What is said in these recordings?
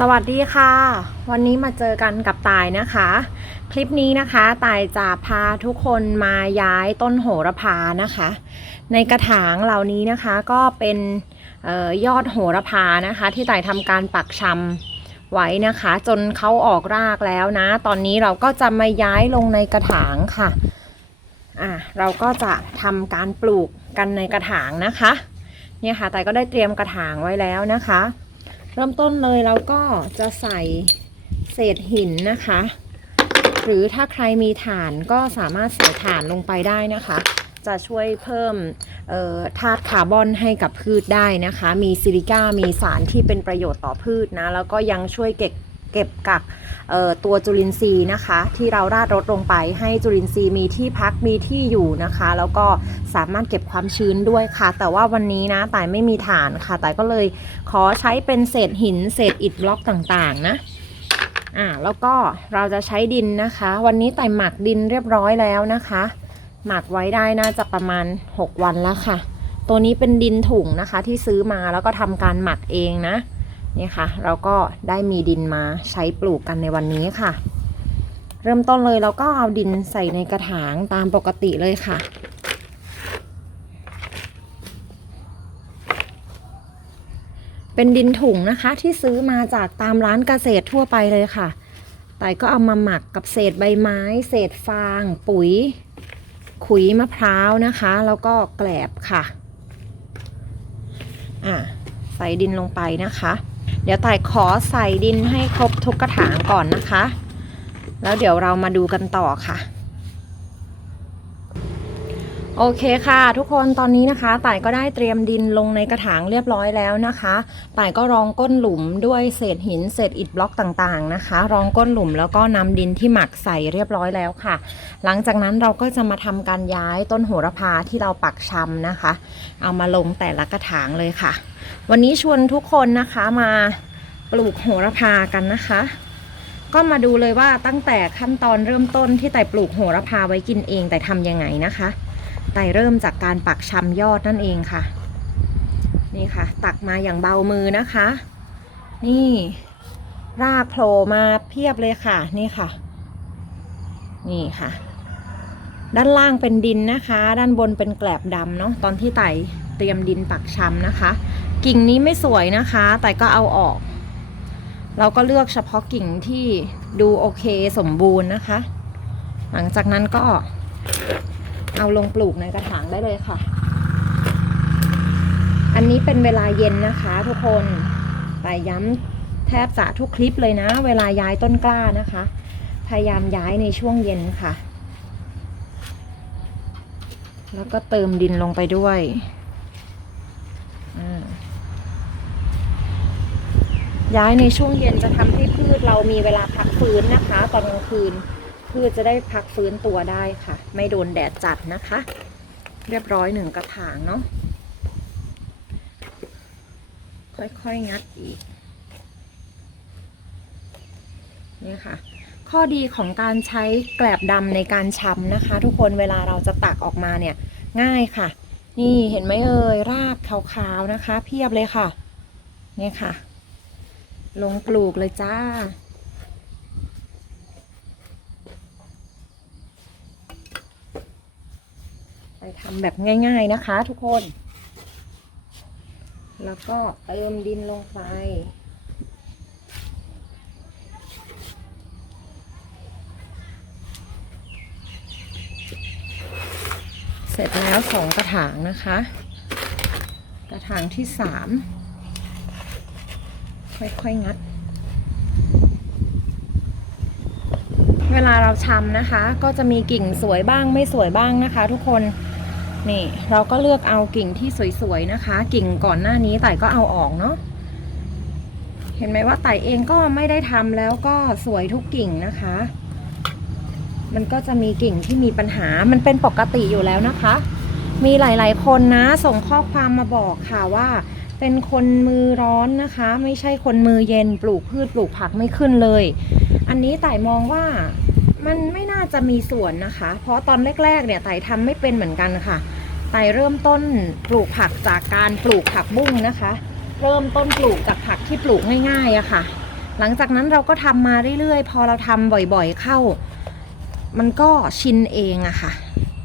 สวัสดีค่ะ วันนี้มาเจอกันกับตายนะคะ คลิปนี้นะคะตายจะพาทุกคนมาย้ายต้นโหระพานะคะ ในกระถางเหล่านี้นะคะก็เป็นออยอดโหระพานะคะ ที่ตายทำการปักชำไว้นะคะ จนเขาออกรากแล้วนะ ตอนนี้เราก็จะมาย้ายลงในกระถางค่ะอะ เราก็จะทำการปลูกกันในกระถางนะคะ เนี่ยค่ะตายก็ได้เตรียมกระถางไว้แล้วนะคะ เริ่มต้นเลยเราก็จะใส่เศษหินนะคะ หรือถ้าใครมีฐานก็สามารถใส่ฐานลงไปได้นะคะ จะช่วยเพิ่มธาตุคาร์บอนให้กับพืชได้นะคะ มีซิลิก้ามีสารที่เป็นประโยชน์ต่อพืชนะ แล้วก็ยังช่วยเก็บ เก็บกักตัวจุลินทรีย์นะคะ ที่เราราดรดลงไปให้จุลินทรีย์มีที่พักมีที่อยู่นะคะ แล้วก็สามารถเก็บความชื้นด้วยค่ะ แต่ว่าวันนี้นะต่ไม่มีฐานค่ะต่ก็เลยขอใช้เป็นเศษหินเศษอิฐบล็อกต่างๆนะอ่าแล้วก็เราจะใช้ดินนะคะ วันนี้ต่หมักดินเรียบร้อยแล้วนะคะ หมักไว้ได้น่าจะประมาณ 6 วันแล้วค่ะ ตัวนี้เป็นดินถุงนะคะที่ซื้อมาแล้วก็ทำการหมักเองนะ นี่ค่ะ เราก็ได้มีดินมาใช้ปลูกกันในวันนี้ค่ะ เริ่มต้นเลยเราก็เอาดินใส่ในกระถางตามปกติเลยค่ะเป็นดินถุงนะคะที่ซื้อมาจากตามร้านเกษตรทั่วไปเลยค่ะ แต่ก็เอามาหมักกับเศษใบไม้ เศษฟาง ปุ๋ย ขุยมะพร้าวนะคะ แล้วก็แกลบค่ะ อะ ใส่ดินลงไปนะคะ เดี๋ยวต่ายขอใส่ดินให้ครบทุกกระถางก่อนนะคะ แล้วเดี๋ยวเรามาดูกันต่อค่ะ โอเคค่ะ ทุกคนตอนนี้นะคะต่ายก็ได้เตรียมดินลงในกระถางเรียบร้อยแล้วนะคะต่ายก็รองก้นหลุมด้วยเศษหินเศษอิฐบล็อกต่างๆนะคะ รองก้นหลุมแล้วก็นำดินที่หมักใส่เรียบร้อยแล้วค่ะ หลังจากนั้นเราก็จะมาทำการย้ายต้นโหระพาที่เราปักชำนะคะ เอามาลงแต่ละกระถางเลยค่ะ วันนี้ชวนทุกคนนะคะมาปลูกโหระพากันนะคะ ก็มาดูเลยว่าตั้งแต่ขั้นตอนเริ่มต้นที่แต่ปลูกโหระพาไว้กินเองแต่ทำยังไงนะคะ แต่เริ่มจากการปักชำยอดนั่นเองค่ะ นี่ค่ะ ตักมาอย่างเบามือนะคะ นี่รากโผล่มาเพียบเลยค่ะนี่ค่ะ นี่ค่ะ ด้านล่างเป็นดินนะคะ ด้านบนเป็นแกลบดำเนาะตอนที่ไต่เตรียมดินปักชำนะคะ กิ่งนี้ไม่สวยนะคะ แต่ก็เอาออก เราก็เลือกเฉพาะกิ่งที่ดูโอเคสมบูรณ์นะคะ หลังจากนั้นก็ เอาลงปลูกในกระถางได้เลยค่ะ อันนี้เป็นเวลาเย็นนะคะทุกคนแต่ย้ำแทบจะทุกคลิปเลยนะ เวลาย้ายต้นกล้านะคะ พยายามย้ายในช่วงเย็นค่ะ แล้วก็เติมดินลงไปด้วยย้ายในช่วงเย็นจะทำให้พืชเรามีเวลาพักฟื้นนะคะ ตอนกลางคืน พืชจะได้พักฟื้นตัวได้ค่ะ ไม่โดนแดดจัดนะคะ เรียบร้อยหนึ่งกระถางเนาะค่อยๆงัดอีกนี่ค่ะ ข้อดีของการใช้แกลบดำในการชำนะคะ ทุกคนเวลาเราจะตักออกมาเนี่ยง่ายค่ะ นี่เห็นไหมเอ่ยรากขาวๆนะคะ เพียบเลยค่ะ นี่ค่ะ ลงปลูกเลยจ้า ไป ทำแบบง่าย ๆนะคะทุกคน แล้วก็เติมดินลงไป เสร็จแล้วสองกระถางนะคะ กระถางที่สามค่อยๆงัด เวลาเราชำนะคะ ก็จะมีกิ่งสวยบ้างไม่สวยบ้างนะคะทุกคน นี่เราก็เลือกเอากิ่งที่สวยๆนะคะ กิ่งก่อนหน้านี้ไต่ก็เอาออกเนาะเห็นไหมว่าไต่เองก็ไม่ได้ทำแล้วก็สวยทุกกิ่งนะคะ มันก็จะมีกิ่งที่มีปัญหามันเป็นปกติอยู่แล้วนะคะ มีหลายๆคนนะ ส่งข้อความมาบอกค่ะว่า เป็นคนมือร้อนนะคะ ไม่ใช่คนมือเย็นปลูกพืชปลูกผักไม่ขึ้นเลย อันนี้ไต่มองว่า มันไม่น่าจะมีส่วนนะคะ เพราะตอนแรกๆเนี่ยไต่ทำไม่เป็นเหมือนกันค่ะไต่เริ่มต้นปลูกผักจากการปลูกผักบุ้งนะคะ เริ่มต้นปลูกจากผักที่ปลูกง่ายๆอะค่ะ หลังจากนั้นเราก็ทำมาเรื่อยๆ พอเราทำบ่อยๆเข้า มันก็ชินเองอะค่ะ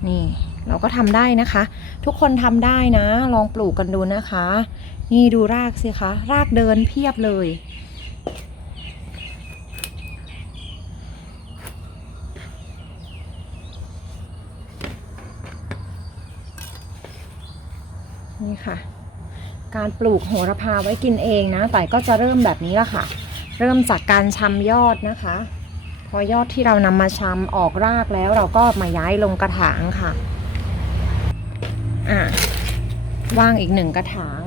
นี่เราก็ทำได้นะคะ ทุกคนทำได้นะ ลองปลูกกันดูนะคะ นี่ดูรากสิคะ รากเดินเพียบเลย นี่ค่ะ การปลูกโหระพาไว้กินเองนะแต่ก็จะเริ่มแบบนี้ละค่ะ เริ่มจากการชำยอดนะคะ พอยอดที่เรานำมาชำออกรากแล้วเราก็มาย้ายลงกระถางค่ะอะว่างอีกหนึ่งกระถาง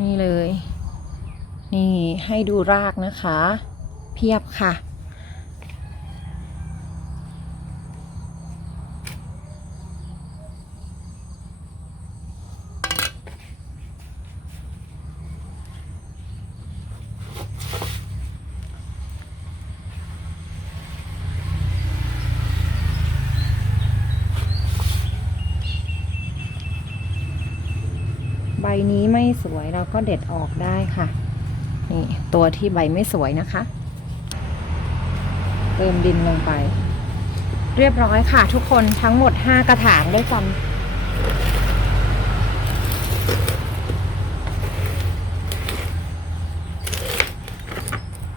นี่เลย นี่ให้ดูรากนะคะ เพียบค่ะ บนี้ไม่สวยเราก็เด็ดออกได้ค่ะ นี่ตัวที่ใบไม่สวยนะคะ เติมดินลงไป เรียบร้อยค่ะ ทุกคนทั้งหมด 5 กระถางด้วยกัน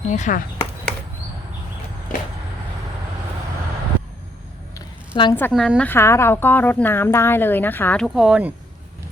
นี่ค่ะ หลังจากนั้นนะคะเราก็รดน้ำได้เลยนะคะทุกคน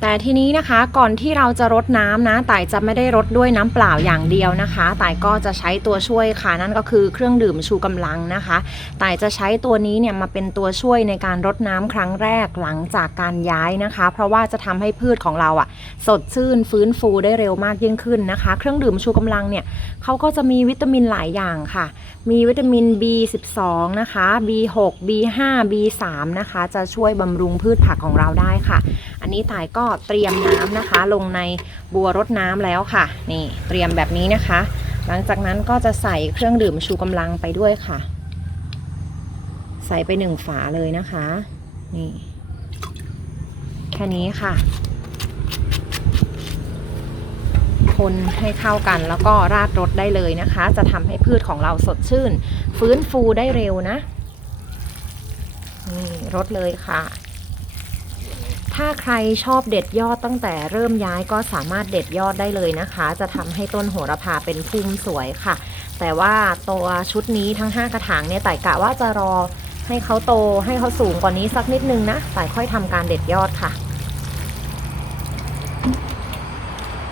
แต่ทีนี้นะคะก่อนที่เราจะรดน้ำนะต่ายจะไม่ได้รดด้วยน้ำเปล่าอย่างเดียวนะคะต่ายก็จะใช้ตัวช่วยค่ะนั่นก็คือเครื่องดื่มชูกำลังนะคะต่ายจะใช้ตัวนี้เนี่ยมาเป็นตัวช่วยในการรดน้ำครั้งแรกหลังจากการย้ายนะคะ เพราะว่าจะทำให้พืชของเราอะ่ะ สดชื่นฟื้นฟูได้เร็วมากยิ่งขึ้นนะคะ เครื่องดื่มชูกำลังเนี่ยเขาก็จะมีวิตามินหลายอย่างค่ะ มีวิตามิน B12 นะคะ B6 B5 B3 นะคะ จะช่วยบำรุงพืชผักของเราได้ค่ะ อันนี้ตายก็เตรียมน้ำนะคะ ลงในบัวรดน้ำแล้วค่ะ นี่เตรียมแบบนี้นะคะ หลังจากนั้นก็จะใส่เครื่องดื่มชูกำลังไปด้วยค่ะ ใส่ไปหนึ่งฝาเลยนะคะ นี่แค่นี้ค่ะ คนให้เข้ากันแล้วก็ราดรสได้เลยนะคะ จะทำให้พืชของเราสดชื่น ฟื้นฟูได้เร็วนะ นี่รดเลยค่ะ ถ้าใครชอบเด็ดยอดตั้งแต่เริ่มย้ายก็สามารถเด็ดยอดได้เลยนะคะ จะทำให้ต้นโหระพาเป็นพุ่มสวยค่ะ แต่ว่าตัวชุดนี้ทั้ง 5 กระถางเนี่ยแต่กะว่าจะรอให้เขาโตให้เขาสูงกว่านี้สักนิดนึงนะแต่ค่อยทำการเด็ดยอดค่ะ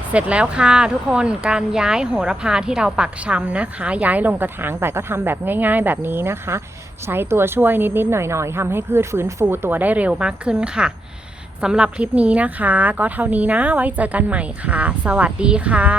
เสร็จแล้วค่ะทุกคนการย้ายโหระพาที่เราปักชำนะคะ ย้ายลงกระถางแต่ก็ทำแบบง่าย ๆ แบบนี้นะคะ ใช้ตัวช่วยนิดๆหน่อยๆทำให้พืชฟื้นฟูตัวได้เร็วมากขึ้นค่ะ สำหรับคลิปนี้นะคะ ก็เท่านี้นะไว้เจอกันใหม่ค่ะ สวัสดีค่ะ